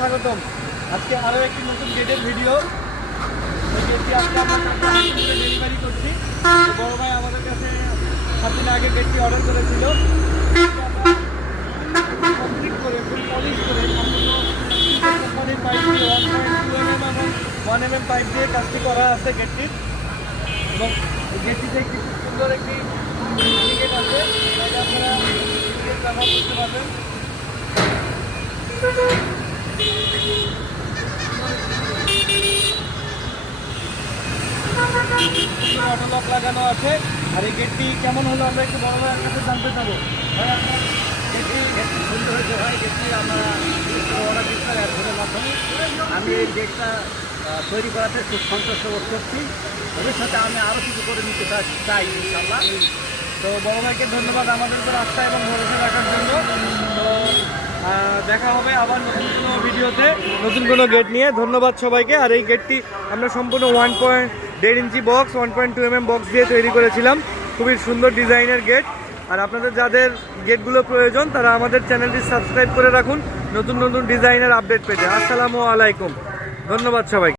স্বাগতম। আজকে আরও একটি নতুন গেটের ভিডিও। এই গেটটি আজকে আমরা ডেলিভারি করছি। বড় ভাই আমাদের কাছে 7 দিন আগে গেটটি অর্ডার করেছিল। কমপ্লিট করে ফুল পলিশ করে সম্পূর্ণ কোম্পানির পাইপ দিয়ে 1.2 mm এবং 1 mm পাইপ দিয়ে কাজটি করা আছে গেটটির। এবং গেটটিতে একটি খুব সুন্দর একটি গেট আছে, আপনারা গেট ব্যবহার করতে পারবেন। অটো লক লাগানো আছে। আর এই গেটটি কেমন হলো আমরা একটু বড় ভাইয়ের কাছে জানতে চাবো। ভাই আপনার গেটটি সুন্দর হয়েছে ভাই। গেটটি আমরা অর্ডার দিচ্ছি অ্যাপসের মাধ্যমে। আমি এই গেটটা তৈরি করাতে খুব সন্তুষ্ট বোধ করছি। ভবিষ্যতে আমি আরও কিছু করে নিতে চাই ইনশাল্লাহ। তো বড় ভাইকে ধন্যবাদ আমাদের উপর আস্থা এবং ভরসা রাখার জন্য। তো দেখা হবে আবার নতুন কোনো ভিডিওতে নতুন কোনো গেট নিয়ে। ধন্যবাদ সবাইকে। আর এই গেটটি আমরা সম্পূর্ণ 1.5 ইঞ্চি বক্স 1.2 mm বক্স দিয়ে তৈরি করেছিলাম। খুবই সুন্দর ডিজাইনের গেট। আর আপনাদের যাদের গেটগুলো প্রয়োজন তারা আমাদের চ্যানেলটি সাবস্ক্রাইব করে রাখুন নতুন নতুন ডিজাইনের আপডেট পেতে। আসসালামু আলাইকুম, ধন্যবাদ সবাইকে।